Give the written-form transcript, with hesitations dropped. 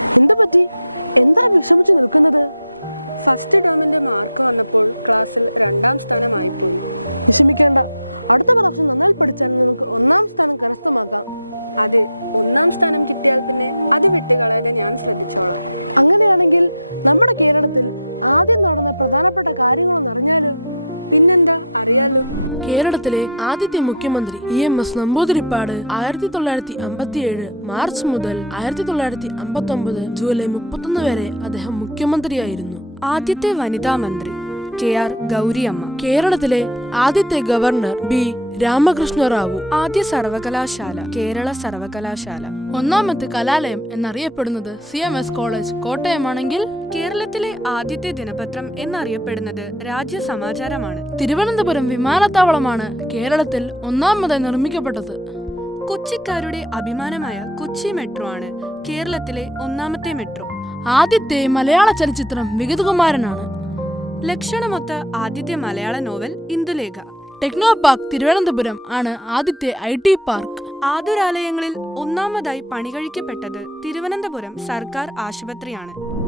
കേരളത്തിലെ ആദ്യത്തെ മുഖ്യമന്ത്രി EMS നമ്പൂതിരിപ്പാട് 1957 മാർച്ച് മുതൽ 1959 ജൂലൈ 31 വരെ അദ്ദേഹം മുഖ്യമന്ത്രിയായിരുന്നു. ആദ്യത്തെ വനിതാ മന്ത്രി KR ഗൗരിയമ്മ. കേരളത്തിലെ ആദ്യത്തെ ഗവർണർ B രാമകൃഷ്ണ റാവു. ആദ്യ സർവകലാശാല കേരള സർവകലാശാല. ഒന്നാമത്തെ കലാലയം എന്നറിയപ്പെടുന്നത് CMS കോളേജ് കോട്ടയമാണെങ്കിൽ കേരളത്തിലെ ആദ്യത്തെ ദിനപത്രം എന്നറിയപ്പെടുന്നത് രാജ്യസമാചാരമാണ്. തിരുവനന്തപുരം വിമാനത്താവളമാണ് കേരളത്തിൽ ഒന്നാമതായി നിർമ്മിക്കപ്പെട്ടത്. കൊച്ചിക്കാരുടെ അഭിമാനമായ കൊച്ചി മെട്രോ ആണ് കേരളത്തിലെ ഒന്നാമത്തെ മെട്രോ. ആദ്യത്തെ മലയാള ചലച്ചിത്രം വിഗതകുമാരനാണ്. ലക്ഷണമൊത്ത ആദ്യത്തെ മലയാള novel Indulekha. Techno park Thiruvananthapuram ആണ് ആദ്യത്തെ IT പാർക്ക്. ആതുരാലയങ്ങളിൽ ഒന്നാമതായി പണികഴിക്കപ്പെട്ടത് തിരുവനന്തപുരം സർക്കാർ ആശുപത്രിയാണ്.